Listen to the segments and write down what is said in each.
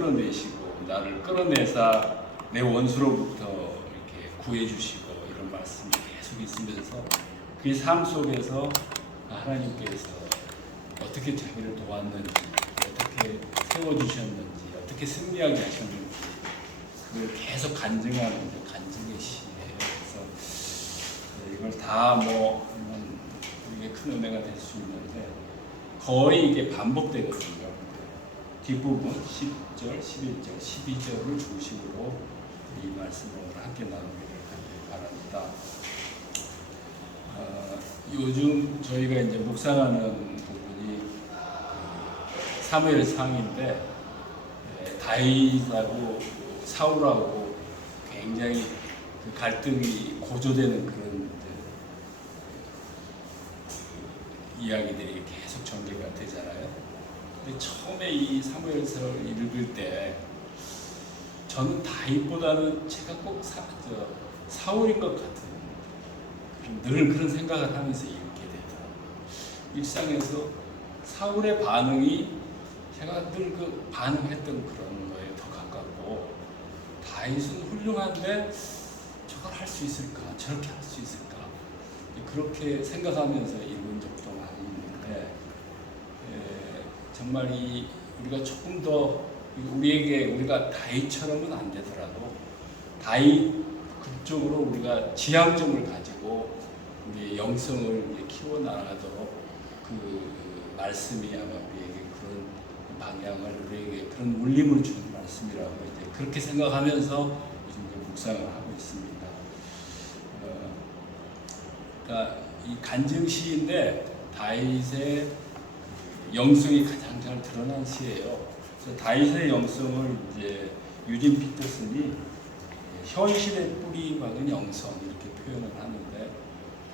끌어내시고 나를 끌어내사 내 원수로부터 이렇게 구해주시고 이런 말씀이 계속 있으면서 그 삶 속에서 하나님께서 어떻게 자기를 도왔는지, 어떻게 세워주셨는지, 어떻게 승리하게 하셨는지 그걸 계속 간증하는 게 간증의 시예요. 그래서 이걸 다 뭐 이게 큰 은혜가 될 수 있는데 거의 이게 반복되거든요. 뒷부분 10절, 11절, 12절을 중심으로 이 말씀을 함께 나누기를 바랍니다. 요즘 저희가 이제 묵상하는 부분이 사무엘상인데 다윗하고 사울하고 굉장히 그 갈등이 고조되는 그런 이야기들이 계속 전개가 되잖아요. 근데 처음에 이 사무엘서를 읽을 때 저는 다윗보다는 제가 꼭 사울인 것 같은 늘 그런 생각을 하면서 읽게 되더라고요. 일상에서 사울의 반응이 제가 늘 그 반응했던 그런 거에 더 가깝고 다윗은 훌륭한데 저걸 할 수 있을까? 저렇게 할 수 있을까? 그렇게 생각하면서 읽은 적도 많이 있는데 정말 우리가 조금 더 우리가 다윗처럼은 안 되더라도 다윗 그쪽으로 우리가 지향점을 가지고 우리의 영성을 키워나가도록 그 말씀이 아마 우리에게 그런 방향을 우리에게 그런 울림을 주는 말씀이라고 이제 그렇게 생각하면서 이제 묵상을 하고 있습니다. 그러니까 이 간증시인데 다윗의 영성이 가장 잘 드러난 시예요. 그래서 다윗의 영성을 이제 유진 피터슨이 현실의 뿌리 박은 영성 이렇게 표현을 하는데,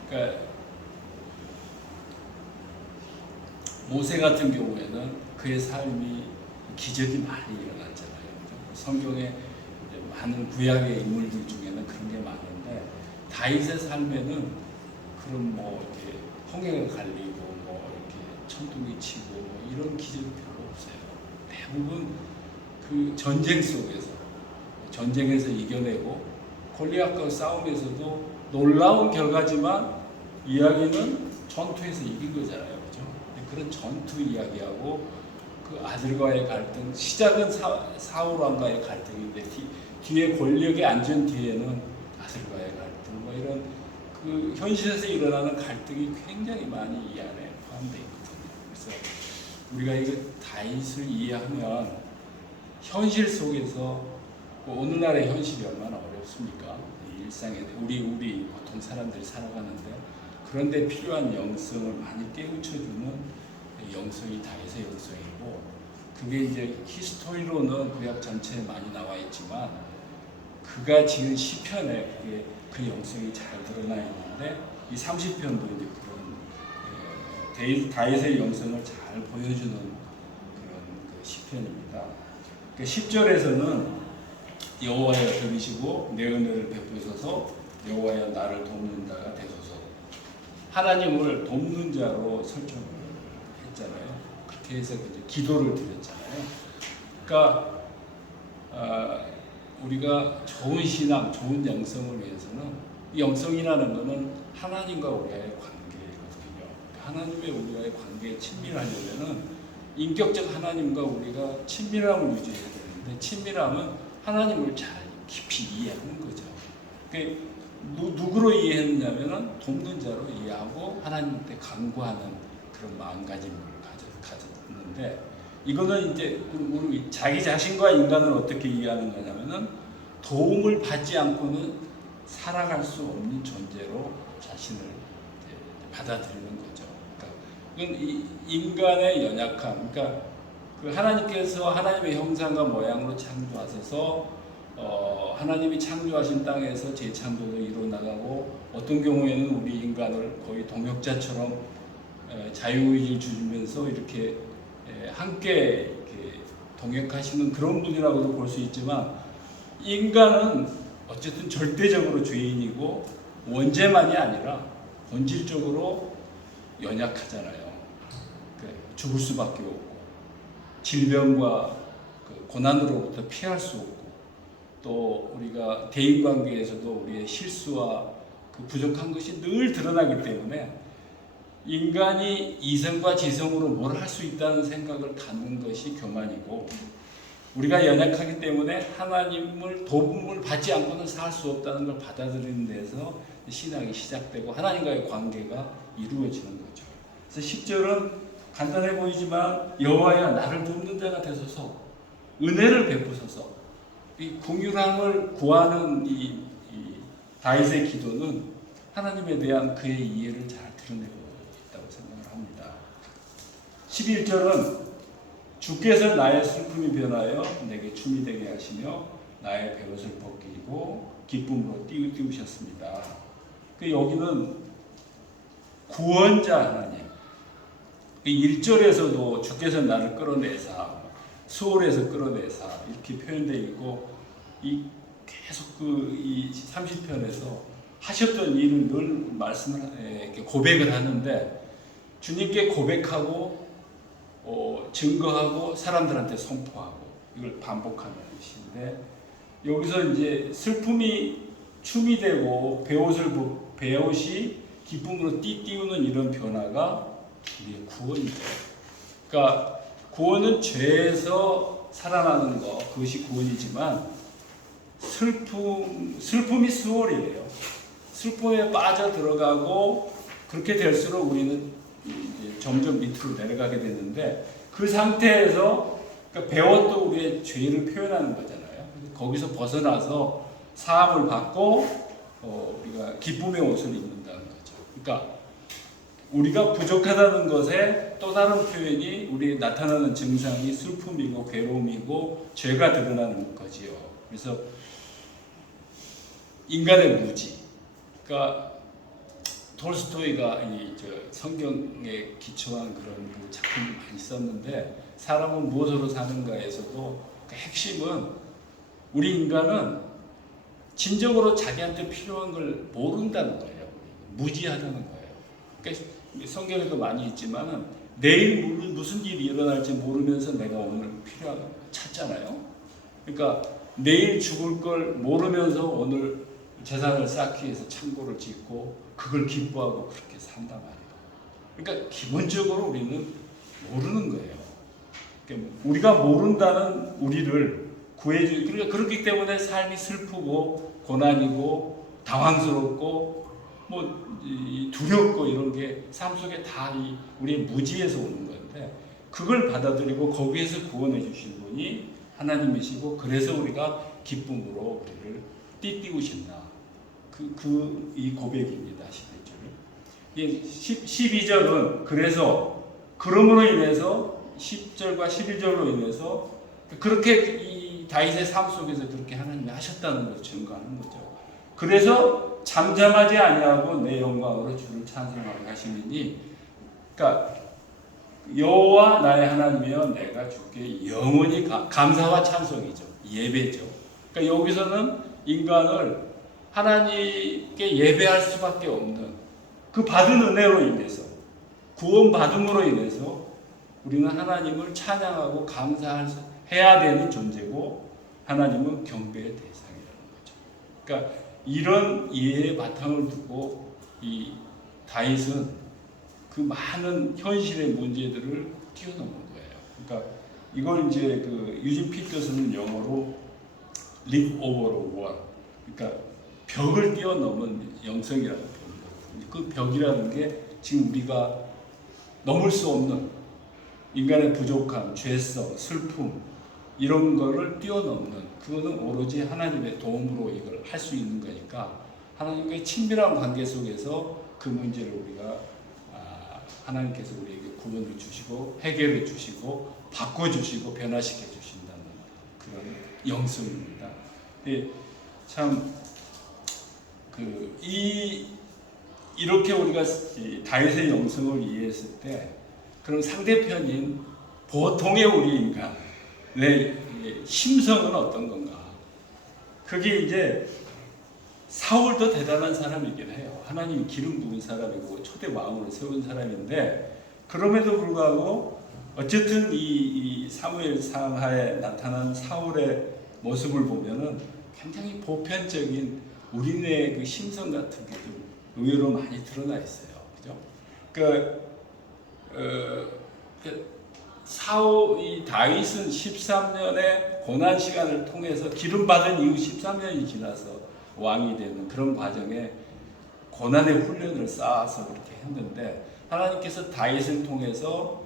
그러니까 모세 같은 경우에는 그의 삶이 기적이 많이 일어났잖아요. 성경에 많은 구약의 인물들 중에는 그런 게 많은데 다윗의 삶에는 그런 뭐 이렇게 홍해가 갈리고 뭐 이렇게 천둥이 치고 뭐 이런 기적이 별로 없어요. 대부분 그 전쟁에서 이겨내고 골리앗과 싸움에서도 놀라운 결과지만 이야기는 전투에서 이긴 거잖아요. 그죠? 그런 전투 이야기하고 그 아들과의 갈등, 시작은 사울 왕과의 갈등인데 뒤에 권력에 앉은 뒤에는 아들과의 갈등, 뭐 이런 그 현실에서 일어나는 갈등이 굉장히 많이 이 안에 포함되어 있거든요. 그래서 우리가 이거 다윗을 이해하면 현실 속에서 오늘날의 현실이 얼마나 어렵습니까? 일상에 우리 보통 사람들이 살아가는데 그런데 필요한 영성을 많이 깨우쳐주는 영성이 다윗의 영성이고, 그게 이제 히스토리로는 구약 전체에 많이 나와 있지만 그가 지은 시편에 그게 그 영성이 잘 드러나 있는데 이 30편도 이제 그런 다윗의 영성을 잘 보여주는 그런 그 시편입니다. 10절에서는 여호와여 들으시고 내 은혜를 베푸소서, 여호와여 나를 돕는 자가 되소서. 하나님을 돕는 자로 설정을 했잖아요. 그렇게 해서 이제 기도를 드렸잖아요. 그러니까 우리가 좋은 신앙, 좋은 영성을 위해서는 이 영성이라는 것은 하나님과 우리와의 관계거든요. 하나님의 우리와의 관계에 친밀하려면은 인격적 하나님과 우리가 친밀함을 유지해야 되는데, 친밀함은 하나님을 잘 깊이 이해하는 거죠. 그러니까 누구로 이해했냐면은 돕는 자로 이해하고 하나님한테 간구하는 그런 마음가짐을 가졌는데, 이거는 이제 우리 자기 자신과 인간을 어떻게 이해하는 거냐면은 도움을 받지 않고는 살아갈 수 없는 존재로 자신을 받아들이는 거죠. 그러니까 이 인간의 연약함, 그러니까 그 하나님께서 하나님의 형상과 모양으로 창조하셔서 하나님이 창조하신 땅에서 재창조를 이루어나가고, 어떤 경우에는 우리 인간을 거의 동역자처럼 자유의지를 주면서 이렇게 함께 이렇게 동역하시는 그런 분이라고도 볼 수 있지만, 인간은 어쨌든 절대적으로 죄인이고 원죄만이 아니라 본질적으로 연약하잖아요. 죽을 수밖에 없고 질병과 고난으로부터 피할 수 없고, 또 우리가 대인관계에서도 우리의 실수와 그 부족한 것이 늘 드러나기 때문에 인간이 이성과 지성으로 뭘 할 수 있다는 생각을 갖는 것이 교만이고, 우리가 연약하기 때문에 하나님을 도움을 받지 않고는 살 수 없다는 걸 받아들이는 데서 신앙이 시작되고 하나님과의 관계가 이루어지는 거죠. 그래서 10절은 간단해 보이지만 여호와여 나를 돕는 자가 되소서, 은혜를 베푸소서. 이 긍휼함을 구하는 이 다윗의 기도는 하나님에 대한 그의 이해를 잘 드러내고 있다고 생각을 합니다. 11절은 주께서 나의 슬픔이 변하여 내게 춤이 되게 하시며 나의 베옷을 벗기고 기쁨으로 띄우셨습니다. 여기는 구원자 하나님. 1절에서도 주께서 나를 끌어내사, 수월에서 끌어내사 이렇게 표현되어 있고, 계속 이 30편에서 하셨던 일을 늘 고백을 하는데, 주님께 고백하고 증거하고 사람들한테 선포하고 이걸 반복하는 것인데, 여기서 이제 슬픔이 춤이 되고 베옷이 기쁨으로 띄우는 이런 변화가 우리의 구원이죠. 그러니까 구원은 죄에서 살아나는 것, 그것이 구원이지만 슬픔이 수월이에요. 슬픔에 빠져 들어가고 그렇게 될수록 우리는 이제 점점 밑으로 내려가게 되는데, 그 상태에서 그러니까 배웠도 우리의 죄를 표현하는 거잖아요. 거기서 벗어나서 사함을 받고 우리가 기쁨의 옷을 입는다는 거죠. 그러니까 우리가 부족하다는 것에 또 다른 표현이, 우리에 나타나는 증상이 슬픔이고 괴로움이고 죄가 드러나는 거지요. 그래서 인간의 무지. 그러니까 톨스토이가 성경에 기초한 그런 작품을 많이 썼는데, 사람은 무엇으로 사는가에서도 그 핵심은 우리 인간은 진정으로 자기한테 필요한 걸 모른다는 거예요. 무지하다는 거예요. 그러니까 성경에도 많이 있지만은 내일 무슨 일이 일어날지 모르면서 내가 오늘 필요한 걸 찾잖아요. 그러니까 내일 죽을 걸 모르면서 오늘 재산을 쌓기 위해서 창고를 짓고 그걸 기뻐하고 그렇게 산단 말이에요. 그러니까 기본적으로 우리는 모르는 거예요. 그러니까 우리가 모른다는 우리를 구해주. 그러니까 그렇기 때문에 삶이 슬프고 고난이고 당황스럽고 두렵고 이런 게 삶 속에 다 우리의 무지에서 오는 건데, 그걸 받아들이고 거기에서 구원해 주신 분이 하나님이시고, 그래서 우리가 기쁨으로 우리를 띄우신다. 이 고백입니다. 11절은. 12절은 그래서 그러므로 인해서 10절과 11절로 인해서 그렇게 이 다윗의 삶 속에서 그렇게 하나님이 하셨다는 것을 증거하는 거죠. 그래서 잠잠하지 아니하고 내 영광으로 주를 찬송하게 하시니, 그러니까 여호와 나의 하나님이여 내가 주께 영원히 감사와 찬송이죠. 예배죠. 그러니까 여기서는 인간을 하나님께 예배할 수밖에 없는 그 받은 은혜로 인해서, 구원 받음으로 인해서 우리는 하나님을 찬양하고 감사해야 되는 존재고, 하나님은 경배의 대상이라는 거죠. 그러니까 이런 이해의 바탕을 두고 이 다윗은 그 많은 현실의 문제들을 뛰어넘은 거예요. 그러니까 이걸 이제 유진 피터슨은 영어로 leap over a wall, 그러니까 벽을 뛰어넘은 영성이라고 부릅니다. 그 벽이라는 게 지금 우리가 넘을 수 없는 인간의 부족함, 죄성, 슬픔 이런 거를 뛰어넘는, 그거는 오로지 하나님의 도움으로 이걸 할 수 있는 거니까, 하나님과의 친밀한 관계 속에서 그 문제를 우리가 하나님께서 우리에게 구원을 주시고 해결해 주시고 바꿔주시고 변화시켜 주신다는 그런 영성입니다. 참 이렇게 우리가 다윗의 영성을 이해했을 때, 그럼 상대편인 보통의 우리 인간의 심성은 어떤 건가? 그게 이제 사울도 대단한 사람이긴 해요. 하나님이 기름 부은 사람이고 초대 왕으로 세운 사람인데, 그럼에도 불구하고 어쨌든 이 사무엘상 하에 나타난 사울의 모습을 보면은 굉장히 보편적인 우리네 그 심성 같은 게 좀 의외로 많이 드러나 있어요. 그죠? 이 다윗은 13년의 고난 시간을 통해서 기름 받은 이후 13년이 지나서 왕이 되는 그런 과정에 고난의 훈련을 쌓아서 그렇게 했는데, 하나님께서 다윗을 통해서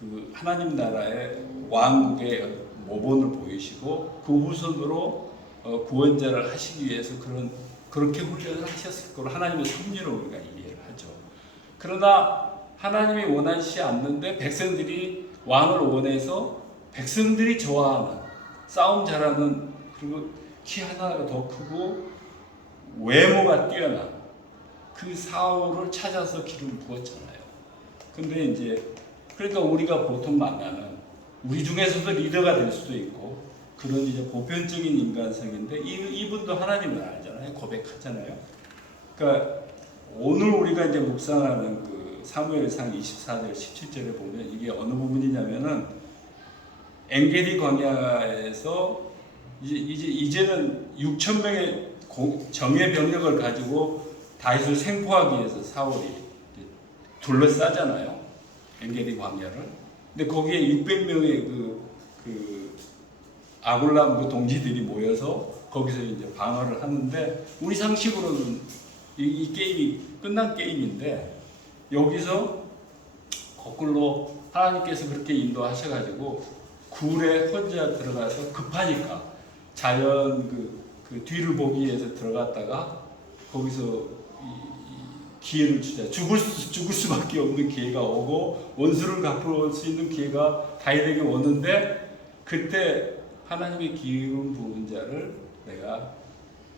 그 하나님 나라의 왕국의 모본을 보이시고 그 후손으로 구원자를 하시기 위해서 그렇게 훈련을 하셨을 거로 하나님의 섭리로 우리가 이해를 하죠. 그러나 하나님이 원하시지 않는데 백성들이 왕을 원해서 백성들이 좋아하는 싸움 잘하는, 그리고 키 하나가 더 크고 외모가 뛰어난 그 사울을 찾아서 기름 부었잖아요. 근데 이제 그러니까 우리가 보통 만나는 우리 중에서도 리더가 될 수도 있고 그런 이제 보편적인 인간성인데 이분도 하나님을 알잖아요. 고백하잖아요. 그러니까 오늘 우리가 이제 묵상하는 그 사무엘상 24절 17절에 보면 이게 어느 부분이냐면은 엔게디 광야에서 이제는 6천 명의 정예 병력을 가지고 다윗을 생포하기 위해서 사울이 둘러싸잖아요. 엔게디 광야를. 근데 거기에 600명의 그 아굴람 그 동지들이 모여서 거기서 이제 방어를 하는데, 우리 상식으로는 이 게임이 끝난 게임인데, 여기서 거꾸로 하나님께서 그렇게 인도하셔가지고 굴에 혼자 들어가서 급하니까 자연 그 뒤를 보기 위해서 들어갔다가 거기서 기회를 주자. 죽을 수밖에 없는 기회가 오고 원수를 갚을 수 있는 기회가 다윗에게 오는데, 그때 하나님의 기름 부은 자를 내가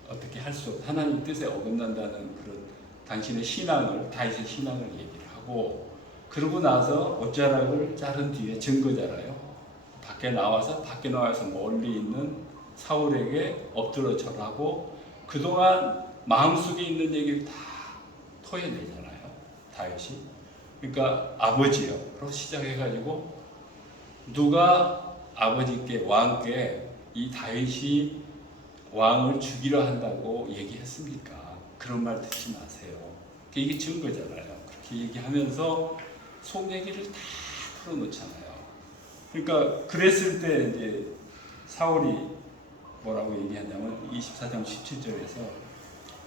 어떻게 할 수 없다. 하나님 뜻에 어긋난다는 그런 당신의 신앙을, 다윗의 신앙을 얘기를 하고, 그러고 나서 옷자락을 자른 뒤에 증거잖아요. 밖에 나와서 멀리 있는 사울에게 엎드려 절하고 그동안 마음속에 있는 얘기를 다 토해내잖아요. 다윗이. 그러니까 아버지요로 시작해가지고 누가 아버지께 왕께 이 다윗이 왕을 죽이려 한다고 얘기했습니까? 그런 말 듣지 마세요. 이게 증거잖아요. 그렇게 얘기하면서 속 얘기를 다 풀어놓잖아요. 그러니까 그랬을 때 이제 사울이 뭐라고 얘기하냐면 24장 17절에서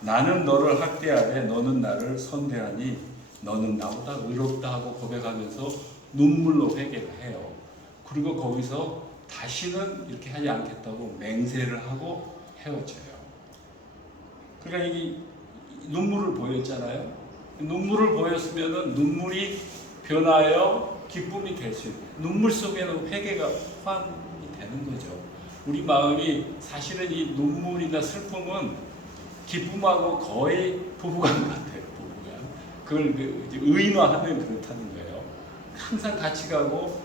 나는 너를 학대하되 너는 나를 선대하니 너는 나보다 의롭다 하고 고백하면서 눈물로 회개를 해요. 그리고 거기서 다시는 이렇게 하지 않겠다고 맹세를 하고 헤어져요. 그러니까 이게 눈물을 보였잖아요. 눈물을 보였으면은 눈물이 변하여 기쁨이 될 수 있는, 눈물 속에는 회개가 포함이 되는 거죠. 우리 마음이 사실은 이 눈물이나 슬픔은 기쁨하고 거의 부부간 같아요. 부부간. 그걸 의인화하면 그렇다는 거예요. 항상 같이 가고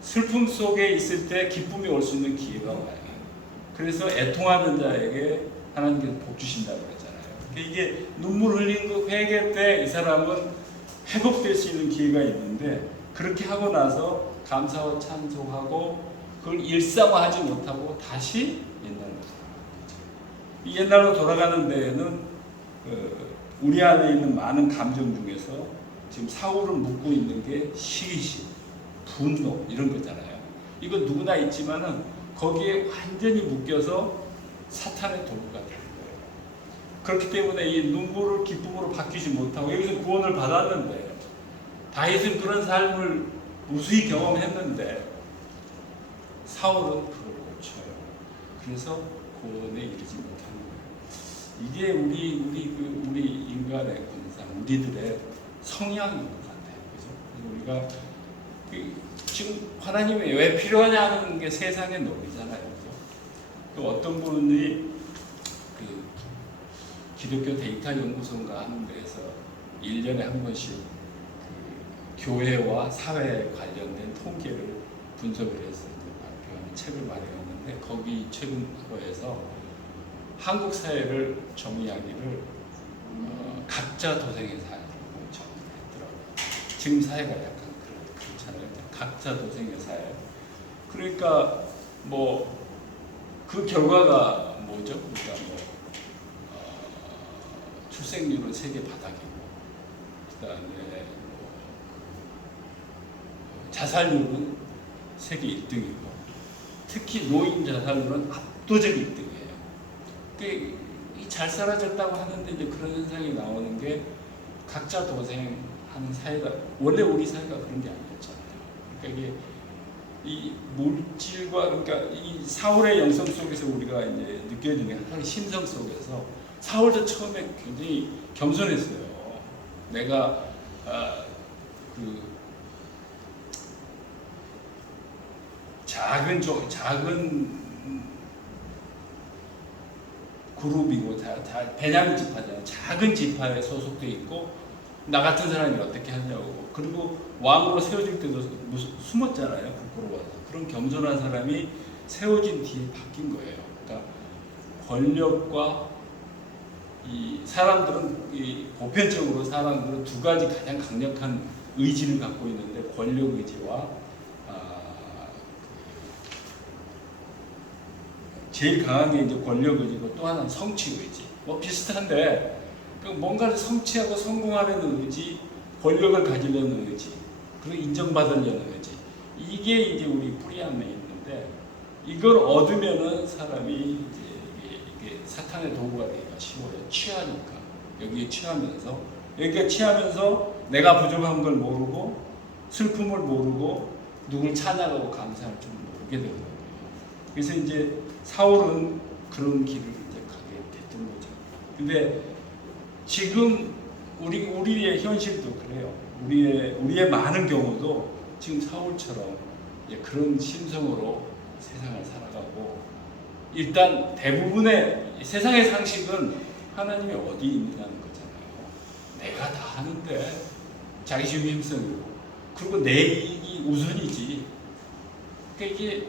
슬픔 속에 있을 때 기쁨이 올 수 있는 기회가 와요. 그래서 애통하는 자에게 하나님께서 복 주신다고 그랬잖아요. 이게 눈물 흘린 그 회개 때 이 사람은 회복될 수 있는 기회가 있는데, 그렇게 하고 나서 감사와 찬송하고 그걸 일상화하지 못하고 다시 옛날로 돌아가는 거죠. 이 옛날로 돌아가는 데에는 우리 안에 있는 많은 감정 중에서 지금 사울을 묶고 있는 게 시기심, 분노 이런 거잖아요. 이거 누구나 있지만은 거기에 완전히 묶여서 사탄의 도구가 되는 거예요. 그렇기 때문에 이 눈물을 기쁨으로 바뀌지 못하고, 여기서 구원을 받았는데 다윗은 그런 삶을 무수히 경험했는데 사울은 그걸 못 쳐요. 그래서 구원에 이르지 못하는 거예요. 이게 우리 인간의 군상, 우리들의 성향인 것 같아요. 그죠? 우리가 지금 하나님이 왜 필요하냐는 게 세상의 논리잖아요. 또 어떤 분이 그 기독교 데이터 연구소인가 하는 데에서 1년에 한 번씩 그 교회와 사회에 관련된 통계를 분석을 해서 발표하는 책을 마련했는데, 거기 최근 거에서 한국 사회를 정의하기를 각자 도생의 사회라고 정의했더라고요. 지금 사회가 약간 그렇잖아요. 각자 도생의 사회. 그러니까 뭐 그 결과가 뭐죠? 그러니까 뭐 출생률은 세계 바닥이고, 그다음에 뭐 자살률은 세계 1등이고, 특히 노인 자살률은 압도적 1등이에요. 잘 사라졌다고 하는데 이제 그런 현상이 나오는 게 각자 도생하는 사회가, 원래 우리 사회가 그런 게 아니었잖아요. 그러니까 이게 이 물질과, 그러니까 이 사울의 영성 속에서 우리가 이제 느껴지는 한 심성 속에서, 사울도 처음에 굉장히 겸손했어요. 내가 그 작은 그룹이고, 베냐민 지파잖아요. 작은 지파에 소속돼 있고, 나 같은 사람이 어떻게 하냐고. 그리고 왕으로 세워질 때도 숨었잖아요. 부끄러워서. 그런 겸손한 사람이 세워진 뒤에 바뀐 거예요. 그러니까 권력과 이 사람들은, 보편적으로 사람들은 두 가지 가장 강력한 의지를 갖고 있는데, 권력 의지와 제일 강한 게 이제 권력 의지고, 또 하나는 성취 의지. 뭐 비슷한데, 뭔가를 성취하고 성공하려는 의지, 권력을 가지려는 의지, 그리고 인정받으려는 의지. 이게 이제 우리 뿌리 안에 있는데, 이걸 얻으면은 사람이 이게 사탄의 도구가 되기가 쉬워요. 취하니까. 여기에 취하면서 내가 부족한 걸 모르고, 슬픔을 모르고, 누굴 찬양하고 감사할 줄 모르게 되거든요. 그래서 이제 사울은 그런 길을 이제 가게 됐던 거죠. 근데 지금 우리의 현실도 그래요. 우리의 많은 경우도 지금 사울처럼 그런 심성으로 세상을 살아가고, 일단 대부분의 세상의 상식은 하나님이 어디 있느냐는 거잖아요. 내가 다 하는데, 자기중 힘성이고, 그리고 내 이익이 우선이지. 그러니까 이게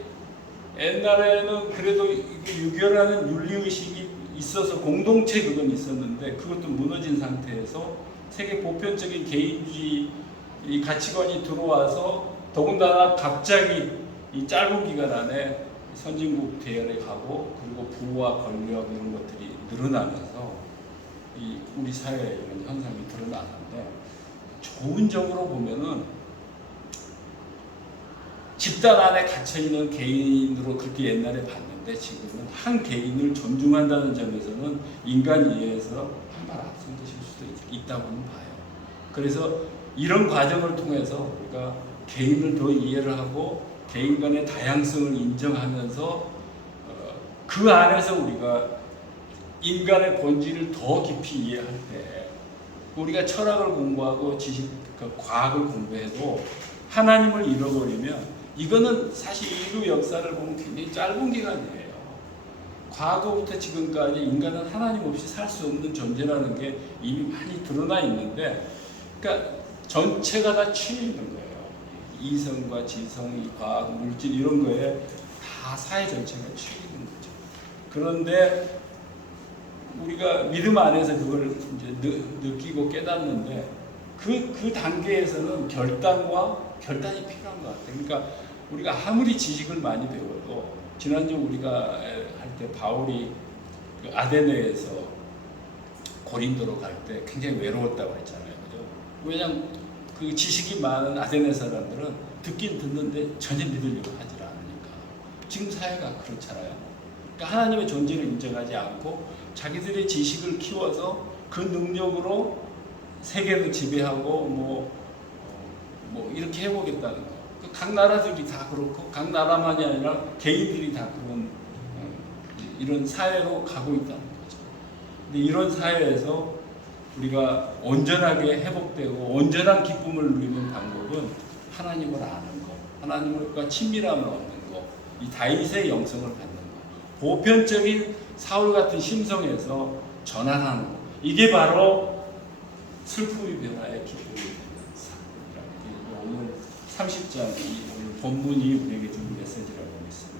옛날에는 그래도 유교라는 윤리의식이 있어서 공동체 그건 있었는데, 그것도 무너진 상태에서 세계 보편적인 개인주의 이 가치관이 들어와서, 더군다나 갑자기 이 짧은 기간 안에 선진국 대열에 가고, 그리고 부와 권력 이런 것들이 늘어나면서 이 우리 사회에 이런 현상이 드러나는데, 좋은 점으로 보면은 집단 안에 갇혀있는 개인으로 그렇게 옛날에 봤는데, 지금은 한 개인을 존중한다는 점에서는 인간 이해에서 한 발 앞선 것일 수도 있다고는 봐요. 그래서 이런 과정을 통해서 우리가 개인을 더 이해를 하고, 개인 간의 다양성을 인정하면서 그 안에서 우리가 인간의 본질을 더 깊이 이해할 때, 우리가 철학을 공부하고 과학을 공부해도 하나님을 잃어버리면, 이거는 사실 인류 역사를 보면 굉장히 짧은 기간이에요. 과거부터 지금까지 인간은 하나님 없이 살 수 없는 존재라는 게 이미 많이 드러나 있는데, 그러니까 전체가 다 취해 있는 거예요. 이성과 지성, 이 과학, 물질 이런 거에 다 사회 전체가 취해 있는 거죠. 그런데 우리가 믿음 안에서 그걸 이제 느끼고 깨닫는데, 그 단계에서는 결단이 필요한 것 같아요. 그러니까 우리가 아무리 지식을 많이 배워도, 지난주 우리가 할 때 바울이 그 아데네에서 고린도로 갈 때 굉장히 외로웠다고 했잖아요. 그죠? 왜냐하면 그 지식이 많은 아데네 사람들은 듣긴 듣는데 전혀 믿으려고 하지 않으니까. 지금 사회가 그렇잖아요. 그러니까 하나님의 존재를 인정하지 않고 자기들의 지식을 키워서 그 능력으로 세계를 지배하고 뭐 이렇게 해보겠다는 거. 각 나라들이 다 그렇고, 각 나라만이 아니라 개인들이 다 그런 이런 사회로 가고 있다는 거죠. 근데 이런 사회에서 우리가 온전하게 회복되고 온전한 기쁨을 누리는 방법은 하나님을 아는 것, 하나님과 친밀함을 얻는 것, 이 다윗의 영성을 갖는 것, 보편적인 사울 같은 심성에서 전환하는 것, 이게 바로 슬픔의 변화의 기쁨이 되는 삶이라는 게 오늘 30장이, 오늘 본문이 우리에게 주는 메시지라고 믿습니다.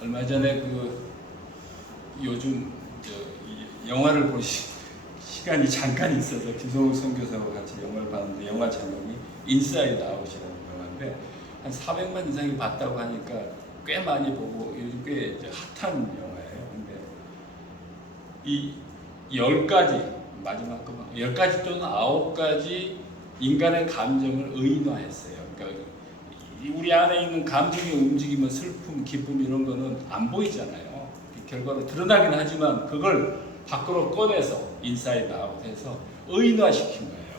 얼마 전에 요즘 영화를 보시는 시간이 잠깐 있어서 김성욱 선교사와 같이 영화를 봤는데 영화 제목이 인사이드 아웃이라는 영화인데 한 400만 이상이 봤다고 하니까 꽤 많이 보고 요즘 꽤 이제 핫한 영화예요. 근데 이 10가지 마지막 거 10가지 또는 9가지 인간의 감정을 의인화했어요. 그러니까 우리 안에 있는 감정의 움직임은 슬픔, 기쁨 이런 거는 안 보이잖아요. 결과로 드러나긴 하지만 그걸 밖으로 꺼내서 인사이드 아웃해서 의인화시킨 거예요.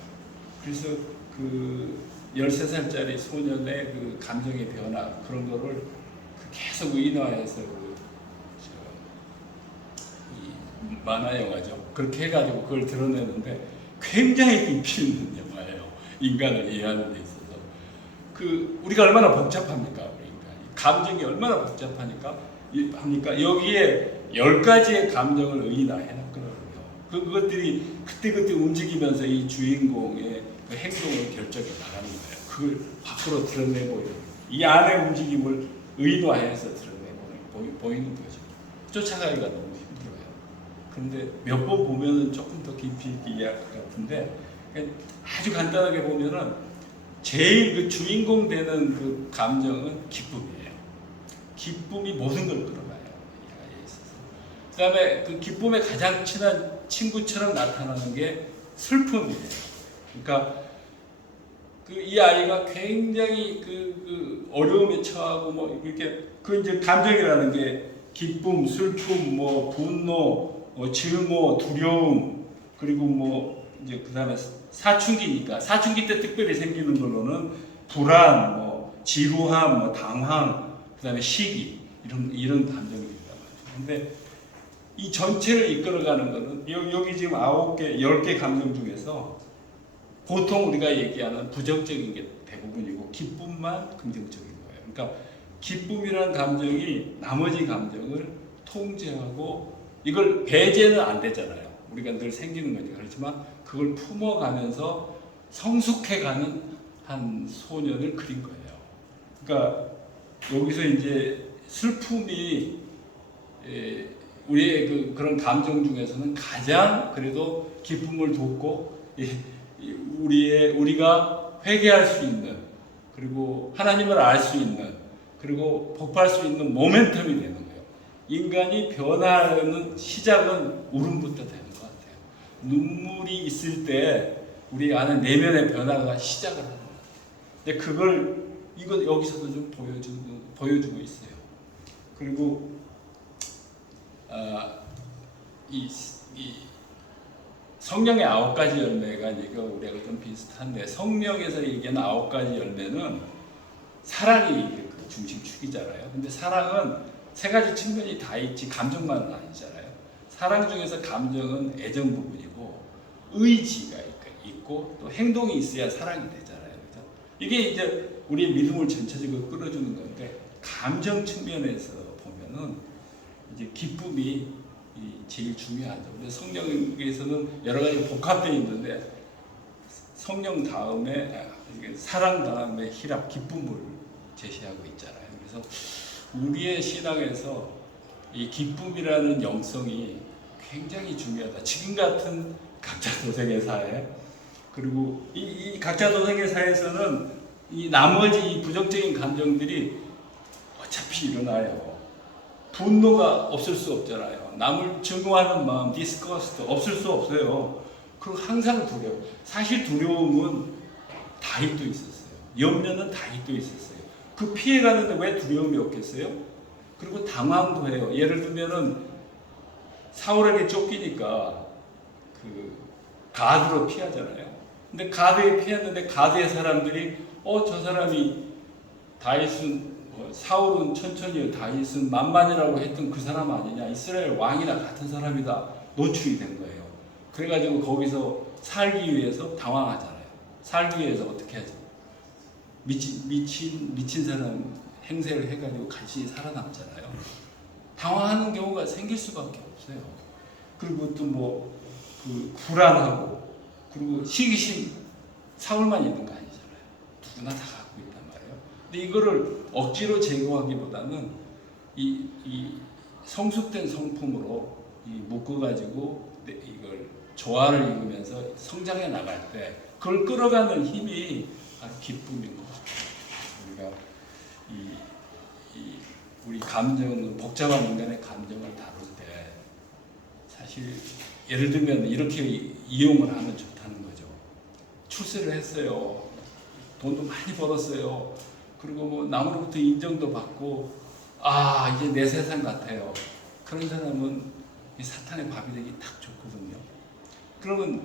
그래서 그 13살짜리 소년의 그 감정의 변화 그런 거를 계속 의인화해서 이 만화 영화죠. 그렇게 해가지고 그걸 드러내는데 굉장히 깊이 있는 영화예요. 인간을 이해하는 데 있어서. 그 우리가 얼마나 복잡합니까? 우리 인간이. 감정이 얼마나 복잡하니까 합니까? 여기에 10가지의 감정을 의인화해놨거든요. 그것들이 그때그때 움직이면서 이 주인공의 그 행동을 결정해 나가는 거예요. 그걸 밖으로 드러내보이는 이 안의 움직임을 의인화해서 보이는 거죠. 쫓아가기가 너무 힘들어요. 그런데 몇 번 보면은 조금 더 깊이 이해할 것 같은데 아주 간단하게 보면은 제일 그 주인공 되는 그 감정은 기쁨이에요. 기쁨이 모든 걸 끌어가요. 그 다음에 그 기쁨에 가장 친한 친구처럼 나타나는 게 슬픔이에요. 그러니까 그 이 아이가 굉장히 그 어려움에 처하고 뭐 이렇게 그 이제 감정이라는 게 기쁨, 슬픔, 뭐 분노, 증오, 두려움 그리고 뭐 이제 그 다음에 사춘기니까 사춘기 때 특별히 생기는 걸로는 불안, 뭐 지루함, 뭐 당황, 그 다음에 시기 이런 감정이 있단 말이에요. 근데 이 전체를 이끌어가는 거는 여기 지금 9개, 10개 감정 중에서 보통 우리가 얘기하는 부정적인 게 대부분이고 기쁨만 긍정적인 거예요. 그러니까 기쁨이라는 감정이 나머지 감정을 통제하고 이걸 배제는 안 되잖아요. 우리가 늘 생기는 거니까. 그렇지만 그걸 품어가면서 성숙해가는 한 소년을 그린 거예요. 그러니까 여기서 이제 슬픔이 우리의 그런 감정 중에서는 가장 그래도 기쁨을 돋고 우리가 회개할 수 있는 그리고 하나님을 알 수 있는 그리고 복할 수 있는 모멘텀이 되는 거예요. 인간이 변화하는 시작은 울음부터 되는 것 같아요. 눈물이 있을 때 우리 안에 내면의 변화가 시작을 하는 거예요. 근데 그걸 이거 여기서도 좀 보여주고 있어요. 그리고 이 성령의 9가지 열매가 이거 우리하고 좀 비슷한데 성령에서 얘기하는 9가지 열매는 사랑이 그 중심축이잖아요. 근데 사랑은 3가지 측면이 다 있지 감정만은 아니잖아요. 사랑 중에서 감정은 애정 부분이고 의지가 있고 또 행동이 있어야 사랑이 되잖아요. 그렇죠? 이게 이제 우리의 믿음을 전체적으로 끌어주는 건데 감정 측면에서 보면은 이제 기쁨이 제일 중요하죠. 근데 성령에서는 여러 가지 복합되어 있는데 성령 다음에 사랑 다음에 희락, 기쁨을 제시하고 있잖아요. 그래서 우리의 신앙에서 이 기쁨이라는 영성이 굉장히 중요하다. 지금 같은 각자도생의 사회 그리고 이 각자도생의 사회에서는 이 나머지 부정적인 감정들이 어차피 일어나요. 분노가 없을 수 없잖아요. 남을 증오하는 마음, 디스커스트 없을 수 없어요. 그리고 항상 두려움. 사실 두려움은 다윗도 있었어요. 염려는 다윗도 있었어요. 그 피해가는데 왜 두려움이 없겠어요? 그리고 당황도 해요. 예를 들면은 사울에게 쫓기니까 그 가드로 피하잖아요. 근데 가드에 피했는데 가드의 사람들이 저 사람이 다윗은 사울은 천천히 다윗은 만만이라고 했던 그 사람 아니냐 이스라엘 왕이나 같은 사람이다 노출이 된 거예요. 그래가지고 거기서 살기 위해서 당황하잖아요. 살기 위해서 어떻게 하죠? 미친 사람 행세를 해가지고 같이 살아남잖아요. 당황하는 경우가 생길 수밖에 없어요. 그리고 또 불안하고 그리고 시기심 사울만 있는 거 아니잖아요. 누구나 다 갖고 있단 말이에요. 근데 이거를 억지로 제거하기보다는 이 성숙된 성품으로 묶어가지고 이걸 조화를 이루면서 성장해 나갈 때 그걸 끌어가는 힘이 바로 기쁨인 것 같아요. 우리가 우리 감정은 복잡한 인간의 감정을 다룰 때 사실 예를 들면 이렇게 이용을 하면 좋다는 거죠. 출세를 했어요. 돈도 많이 벌었어요. 그리고 뭐 남으로부터 인정도 받고 이제 내 세상 같아요. 그런 사람은 이 사탄의 밥이 되기 딱 좋거든요. 그러면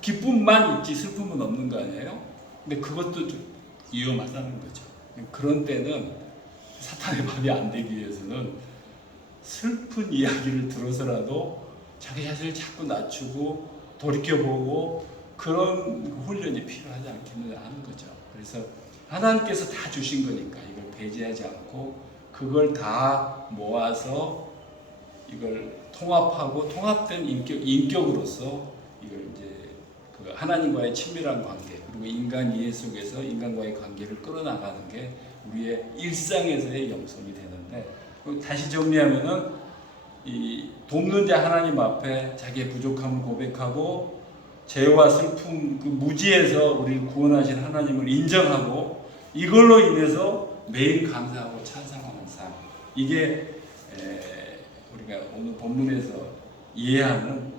기쁨만 있지 슬픔은 없는 거 아니에요? 근데 그것도 좀 위험하다는 거죠. 그런 때는 사탄의 밥이 안 되기 위해서는 슬픈 이야기를 들어서라도 자기 자신을 자꾸 낮추고 돌이켜보고 그런 훈련이 필요하지 않겠느냐 하는 거죠. 그래서 하나님께서 다 주신 거니까 이걸 배제하지 않고 그걸 다 모아서 이걸 통합하고 통합된 인격으로서 이걸 이제 그 하나님과의 친밀한 관계 그리고 인간 이해 속에서 인간과의 관계를 끌어나가는 게 우리의 일상에서의 영성이 되는데 다시 정리하면은 이 돕는 자 하나님 앞에 자기의 부족함을 고백하고 죄와 슬픔 그 무지에서 우리를 구원하신 하나님을 인정하고 이걸로 인해서 매일 감사하고 찬양하는 삶 이게 우리가 오늘 본문에서 이해하는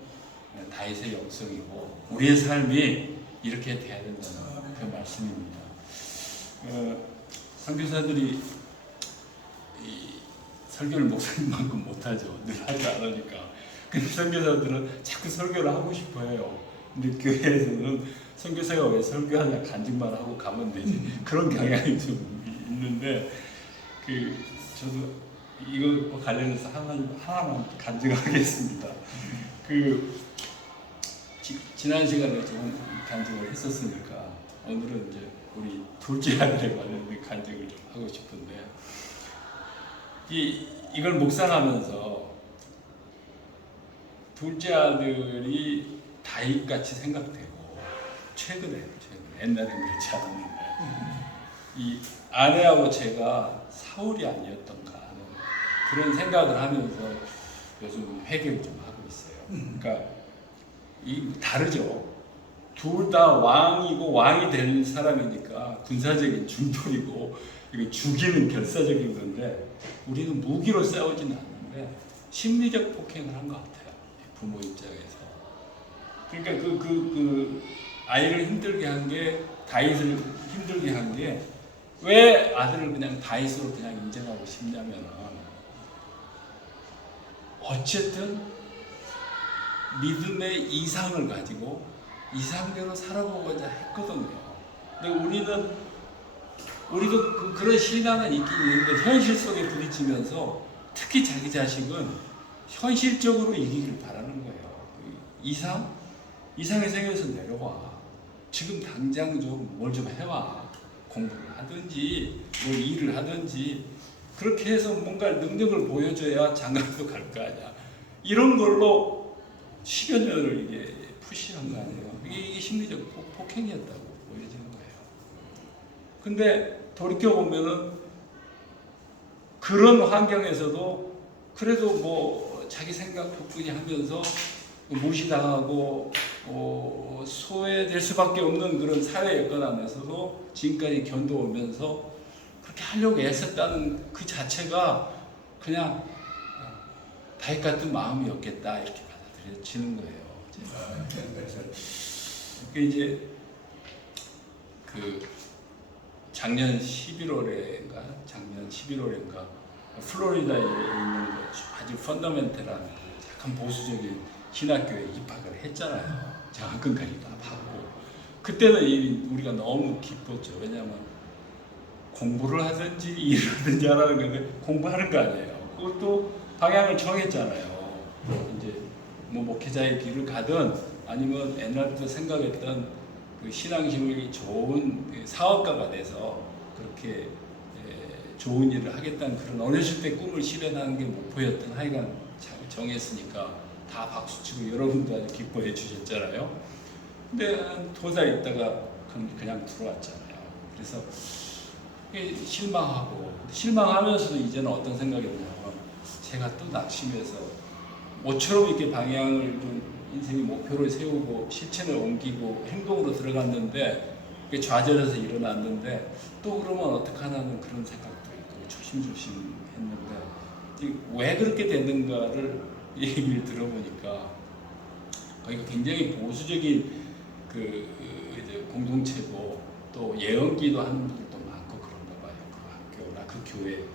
다윗의 영성이고 우리의 삶이 이렇게 돼야 된다는 그 말씀입니다. 선교사들이 설교를 목사님만큼 못하죠. 늘 하지 않으니까. 근데 선교사들은 자꾸 설교를 하고 싶어 해요. 근데 교회에서는 선교사가 왜 설교하냐 간증만 하고 가면 되지. 그런 경향이 좀 있는데 저도 이거 관련해서 하나만 간증하겠습니다. 지난 시간에 조금 간증을 했었으니까 오늘은 이제 우리 둘째 아들에 관련된 간증을 좀 하고 싶은데 이걸 묵상하면서 둘째 아들이 다윗같이 생각되고 최근에 옛날엔 그렇지 않았는데 이 아내하고 제가 사울이 아니었던가 하는 그런 생각을 하면서 요즘 회개를 좀 하고 있어요. 그러니까 다르죠. 둘 다 왕이고 왕이 될 사람이니까 군사적인 중돌이고 이거 죽이는 결사적인 건데 우리는 무기로 싸우지는 않는데 심리적 폭행을 한 것 같아요. 부모 입장에서. 그러니까 그 아이를 힘들게 한 게 다윗을 힘들게 한 게 왜 아들을 그냥 다윗으로 그냥 인정하고 싶냐면은 어쨌든 믿음의 이상을 가지고 이상대로 살아보고자 했거든요. 근데 우리도 그런 신앙은 있긴 있는데 현실 속에 부딪히면서 특히 자기 자식은 현실적으로 이기길 바라는 거예요. 이상의 세계에서 내려와. 지금 당장 좀 뭘 좀 해와. 공부를 하든지 뭐 일을 하든지 그렇게 해서 뭔가 능력을 보여줘야 장가도 갈 거 아니야. 이런 걸로 10여 년을 이게 푸시한 거 아니에요. 이게 심리적 폭행이었다고 보여지는 거예요. 근데 돌이켜보면은 그런 환경에서도 그래도 뭐 자기 생각 격분히 하면서 무시당하고 소외될 수밖에 없는 그런 사회 여건 안에서도 지금까지 견뎌오면서 그렇게 하려고 애썼다는 그 자체가 그냥 다윗 같은 마음이었겠다 이렇게 받아들여지는 거예요. 그래서 이제 작년 11월인가 플로리다에 있는 아주 펀더멘탈한 약간 보수적인 신학교에 입학을 했잖아요. 장학금까지 다 받고 그때는 우리가 너무 기뻤죠. 왜냐하면 공부를 하든지 일을 하든지 하라는 건데 공부하는 거 아니에요. 그것도 방향을 정했잖아요. 이제 뭐 목회자의 길을 가든 아니면 옛날부터 생각했던 그 신앙심이 좋은 사업가가 돼서 그렇게 좋은 일을 하겠다는 그런 어렸을 때 꿈을 실현하는 게 목표였던 하여간 정했으니까 다 박수치고 여러분도 아주 기뻐해 주셨잖아요. 근데 한 2달 있다가 그냥 들어왔잖아요. 그래서 실망하면서도 이제는 어떤 생각이 드냐면 제가 또 낙심해서 모처럼 이렇게 방향을 좀 인생의 목표를 세우고 실천을 옮기고 행동으로 들어갔는데 그게 좌절해서 일어났는데 또 그러면 어떡하나는 그런 생각도 있고 조심조심 했는데 왜 그렇게 됐는가를 얘기를 들어보니까 거기가 굉장히 보수적인 이제 공동체고 또 예언기도 하는 분들도 많고 그런가 봐요. 그 학교나 그 교회 얘기가.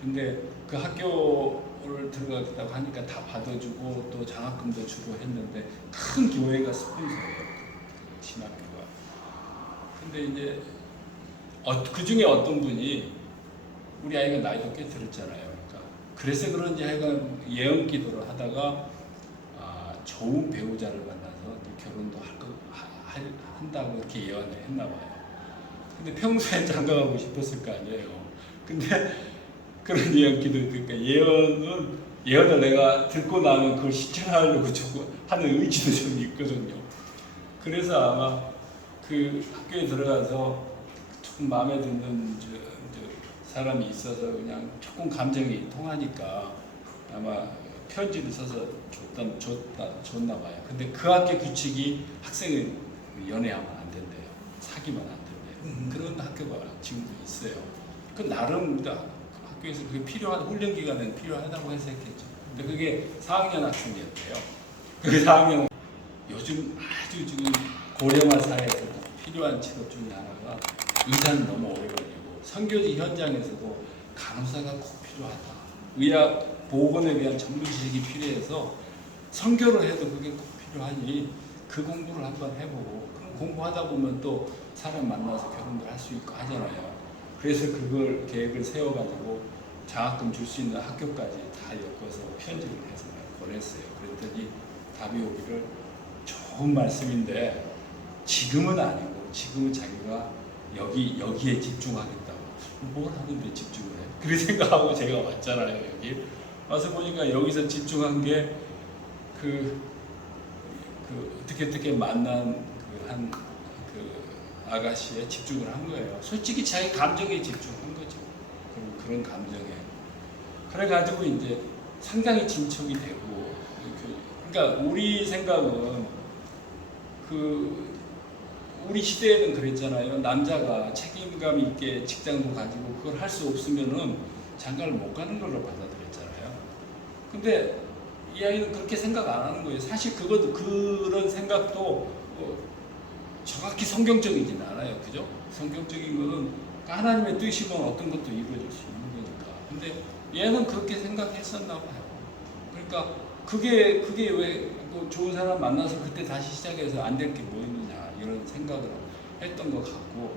근데 그 학교를 들어가겠다고 하니까 다 받아주고 또 장학금도 주고 했는데 큰 교회가 스폰서예요. 신학교가. 근데 이제 그 중에 어떤 분이 우리 아이가 나이도 꽤 들었잖아요. 그러니까 그래서 그런지 하여간 예언 기도를 하다가 좋은 배우자를 만나서 결혼도 한다고 이렇게 예언을 했나 봐요. 근데 평소에 장가가고 싶었을 거 아니에요. 근데 그런 예언 기도, 그러니까 예언을 내가 듣고 나면 그걸 실천하려고 하는 의지도 좀 있거든요. 그래서 아마 그 학교에 들어가서 조금 마음에 드는 사람이 있어서 그냥 조금 감정이 통하니까 아마 편지를 써서 줬나 봐요. 근데 그 학교 규칙이 학생은 연애하면 안 된대요. 사귀면 안 된대요. 그런 학교가 지금도 있어요. 그 나름 학교에서 그게 필요한 훈련 기간에는 필요하다고 해서 했겠죠. 근데 그게 4학년 학생이었대요. 그 4학년 요즘 아주 지금 고령화 사회에서 필요한 직업 중에 하나가 의사는 너무 오래 걸리고 선교지 현장에서도 간호사가 꼭 필요하다. 의학 보건에 대한 전문 지식이 필요해서 선교를 해도 그게 꼭 필요하니 그 공부를 한번 해보고 그럼 공부하다 보면 또 사람 만나서 결혼도 할 수 있고 하잖아요. 그래서 그걸 계획을 세워가지고 장학금 줄 수 있는 학교까지 다 엮어서 편지를 해서 보냈어요. 그랬더니 답이 오기를 좋은 말씀인데 지금은 아니고 지금은 자기가 여기에 집중하겠다고. 뭘 하는데 집중을 해? 그렇게 생각하고 제가 왔잖아요. 여기 와서 보니까 여기서 집중한 게 어떻게 만난 그 아가씨에 집중을 한 거예요. 솔직히 자기 감정에 집중한 거죠. 그런 감정에. 그래가지고 이제 상당히 진척이 되고, 그러니까 우리 생각은 우리 시대에는 그랬잖아요. 남자가 책임감 있게 직장도 가지고 그걸 할 수 없으면은 장가를 못 가는 걸로 받아들였잖아요. 근데 이 아이는 그렇게 생각 안 하는 거예요. 사실 그런 생각도 정확히 성경적이진 않아요. 그죠? 성경적인 거는 하나님의 뜻이면 어떤 것도 이루어질 수 있는 거니까. 근데 얘는 그렇게 생각했었나 봐요. 그러니까 그게 왜 좋은 사람 만나서 그때 다시 시작해서 안 될 게 뭐 있느냐 이런 생각을 했던 것 같고,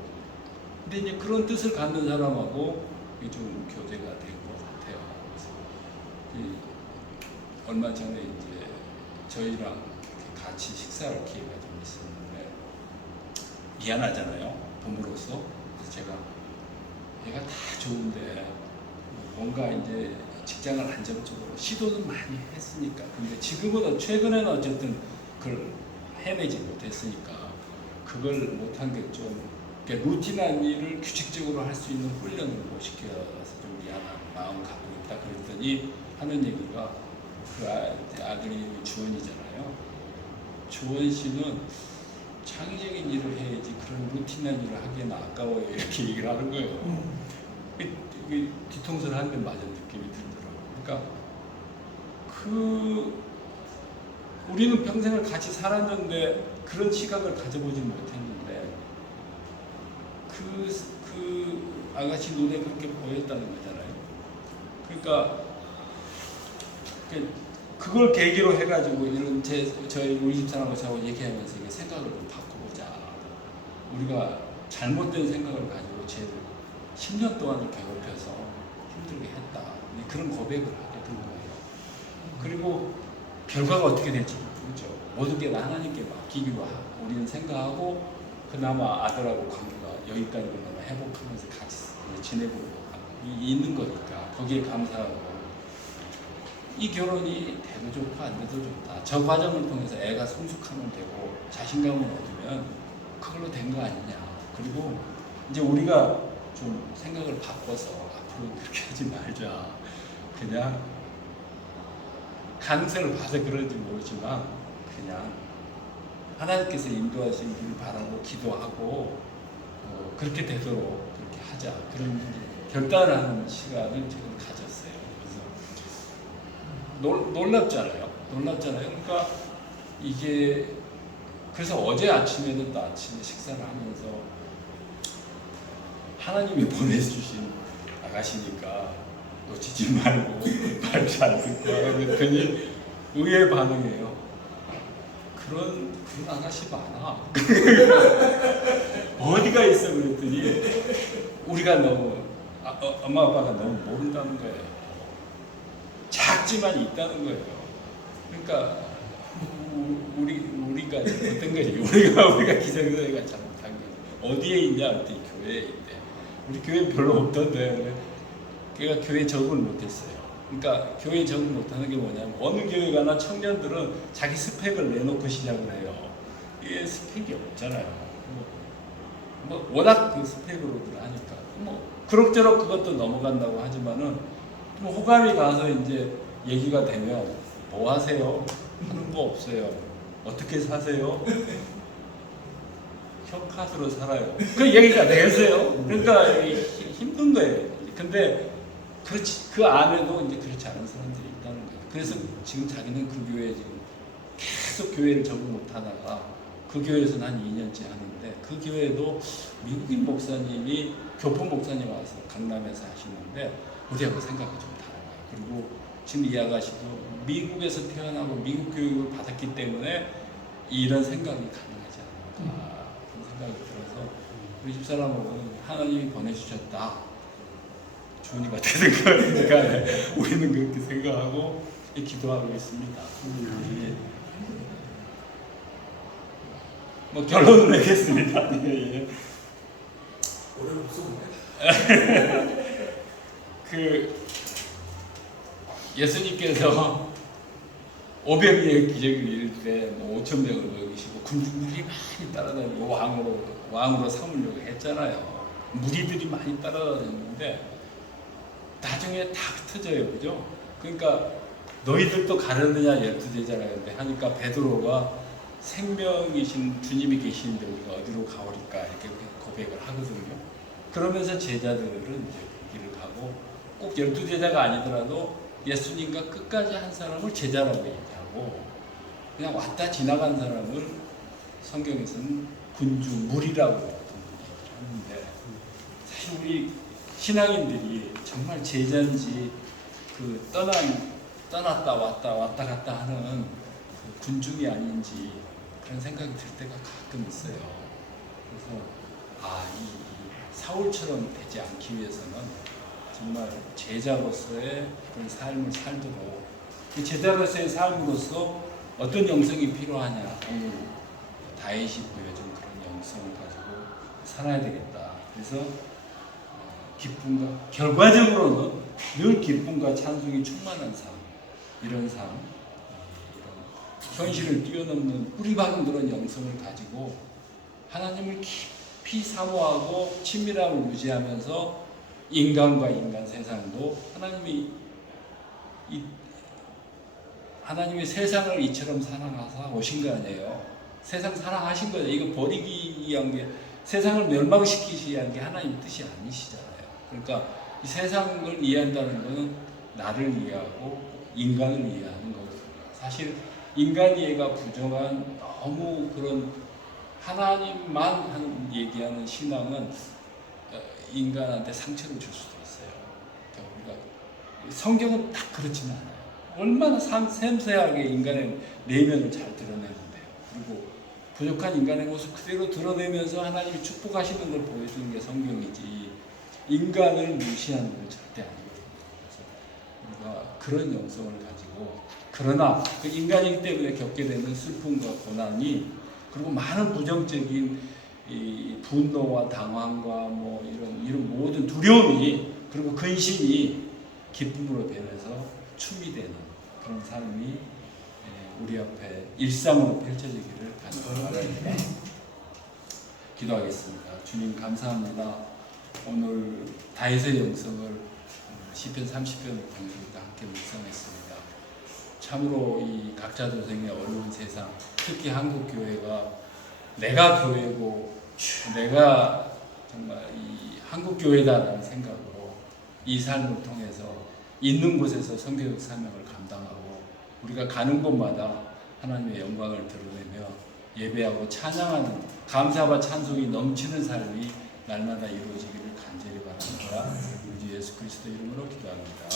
근데 이제 그런 뜻을 갖는 사람하고 좀 교제가 된 것 같아요. 그래서 얼마 전에 이제 저희랑 같이 식사할 기회가 좀 있었는데 미안하잖아요, 부모로서. 그래서 제가 얘가 다 좋은데 뭔가 이제 직장을 안정적으로 시도는 많이 했으니까, 근데 지금은 최근에는 어쨌든 그걸 해내지 못했으니까 그걸 못한 게 좀 루틴한 일을 규칙적으로 할 수 있는 훈련을 못 시켜서 좀 미안한 마음 갖고 있다 그랬더니 하는 얘기가 그 아들이 주원이잖아요. 주원 씨는 창의적인 일을 해야지 그런 루틴한 일을 하기에는 아까워요 이렇게 얘기를 하는 거예요. 뒤통수를 한 대 맞은 느낌이 들더라고요. 그러니까 우리는 평생을 같이 살았는데 그런 시각을 가져보지 못했는데 그 아가씨 눈에 그렇게 보였다는 거잖아요. 그러니까 그걸 계기로 해가지고 우리 집사람하고 저하고 얘기하면서 생각을 좀 바꿔보자. 우리가 잘못된 생각을 가지고 쟤를 10년 동안을 괴롭혀서 힘들게 했다. 그런 고백을 하게 된 거예요. 그리고 결과가 어떻게 될지 모르죠. 모든 게 하나님께 맡기기로 하고 우리는 생각하고 그나마 아들하고 관계가 여기까지 그나마 회복하면서 같이 지내고 있는 거니까 거기에 감사하고, 이 결혼이 돼도 좋고 안 돼도 좋다. 저 과정을 통해서 애가 성숙하면 되고 자신감을 얻으면 그걸로 된 거 아니냐. 그리고 이제 우리가 좀 생각을 바꿔서 앞으로 그렇게 하지 말자. 그냥 강세를 봐서 그런지 모르지만 그냥 하나님께서 인도하시기를 바라고 기도하고 그렇게 되도록 그렇게 하자, 그런 결단을 하는 시간을 지금 가졌어요. 그래서 놀랍잖아요. 그러니까 이게 그래서 어제 아침에도 또 아침에 식사를 하면서 하나님이 보내주신 아가씨니까 놓치지 말고 말 잘 듣고 그랬더니 의외의 반응이에요. 그런 아가씨 많아. 어디가 있어 그랬더니 우리가 너무 엄마 아빠가 너무 모른다는 거예요. 작지만 있다는 거예요. 그러니까 우리가 어떤 거지? 우리가 기성세대가 잘못한 거지. 어디에 있냐? 그랬더니 교회에 있대. 우리 교회 별로 없던데. 걔가 교회 적응을 못했어요. 그러니까 교회 적응 못하는 게 뭐냐면 어느 교회 가나 청년들은 자기 스펙을 내놓고 시작을 해요. 이게 스펙이 없잖아요. 뭐 워낙 그 스펙으로들 하니까 뭐 그럭저럭 그것도 넘어간다고 하지만은 뭐 호감이 가서 이제 얘기가 되면 뭐 하세요? 하는 거 없어요. 어떻게 사세요? 형 카드로 살아요. 그 얘기가 되겠어요? 그러니까 힘든 거예요. 근데 그렇지, 그 안에도 이제 그렇지 않은 사람들이 있다는 거예요. 그래서 지금 자기는 그 교회에 지금 계속 교회를 적응 못 하다가 그 교회에서는 한 2년째 하는데 그 교회에도 미국인 목사님이 교포 목사님 와서 강남에서 하시는데 우리하고 생각이 좀 달라요. 그리고 지금 이 아가씨도 미국에서 태어나고 미국 교육을 받았기 때문에 이런 생각이 가능하지 않을까 그런 생각이 들어서 우리 집사람은 하나님이 보내주셨다. 주님이 되는 거니까 우리는 그렇게 생각하고 기도하고 있습니다. 뭐 결론을 내겠습니다. 그 예수님께서 500의 기적을 이룰 때 5,000명을 먹이시고 군중들이 많이 따라다니고 왕으로 삼으려고 했잖아요. 무리들이 많이 따라다녔는데 나중에 다 흩어져요, 그죠? 그러니까 너희들도 가려느냐 12제자라는데 하니까 베드로가 생명이신 주님이 계시는데 우리가 어디로 가오리까 이렇게 고백을 하거든요. 그러면서 제자들은 이제 그 길을 가고 꼭 12제자가 아니더라도 예수님과 끝까지 한 사람을 제자라고 얘기하고 그냥 왔다 지나간 사람을 성경에서는 군중, 무리라고 얘기하는데 사실 우리 신앙인들이 정말 제자인지 그 떠났다 왔다 갔다 하는 그 군중이 아닌지 그런 생각이 들 때가 가끔 있어요. 그래서 이 사울처럼 되지 않기 위해서는 정말 제자로서의 그런 삶을 살도록 그 제자로서의 삶으로서 어떤 영성이 필요하냐 오늘 다윗이 보여준 그런 영성을 가지고 살아야 되겠다. 그래서 기쁨과 결과적으로는 늘 기쁨과 찬송이 충만한 삶, 이런 삶, 이런 현실을 뛰어넘는 뿌리박은 그런 영성을 가지고 하나님을 깊이 사모하고 친밀함을 유지하면서 인간과 인간 세상도 하나님이 세상을 이처럼 사랑하사 오신 거 아니에요. 세상 사랑하신 거예요. 이거 버리기 위한 게 세상을 멸망시키기 위한 게 하나님 뜻이 아니시잖아요. 그러니까 이 세상을 이해한다는 것은 나를 이해하고 인간을 이해하는 거거든요. 사실 인간 이해가 부정한 너무 그런 하나님만 얘기하는 신앙은 인간한테 상처를 줄 수도 있어요. 그러니까 우리가 성경은 딱 그렇지는 않아요. 얼마나 섬세하게 인간의 내면을 잘 드러내는데요. 그리고 부족한 인간의 모습 그대로 드러내면서 하나님이 축복하시는 걸 보여주는 게 성경이지 인간을 무시하는 건 절대 아니거든요. 그래서 우리가 그런 영성을 가지고 그러나 그 인간이기 때문에 겪게 되는 슬픔과 고난이 그리고 많은 부정적인 이 분노와 당황과 뭐 이런 모든 두려움이 그리고 근심이 기쁨으로 변해서 춤이 되는 그런 삶이 우리 앞에 일상으로 펼쳐지기를 간절히 기도하겠습니다. 주님 감사합니다. 오늘 다윗의 영성을 시편 30편을 통해서 함께 묵상했습니다. 참으로 이 각자 도생의 어려운 세상, 특히 한국 교회가 내가 교회고 내가 정말 이 한국 교회다라는 생각으로 이 삶을 통해서 있는 곳에서 선교적 사명을 감당하고 우리가 가는 곳마다 하나님의 영광을 드러내며 예배하고 찬양하는 감사와 찬송이 넘치는 삶이 날마다 이루어지기를 간절히 바랍니다. 우리 주 예수 그리스도 이름으로 기도합니다.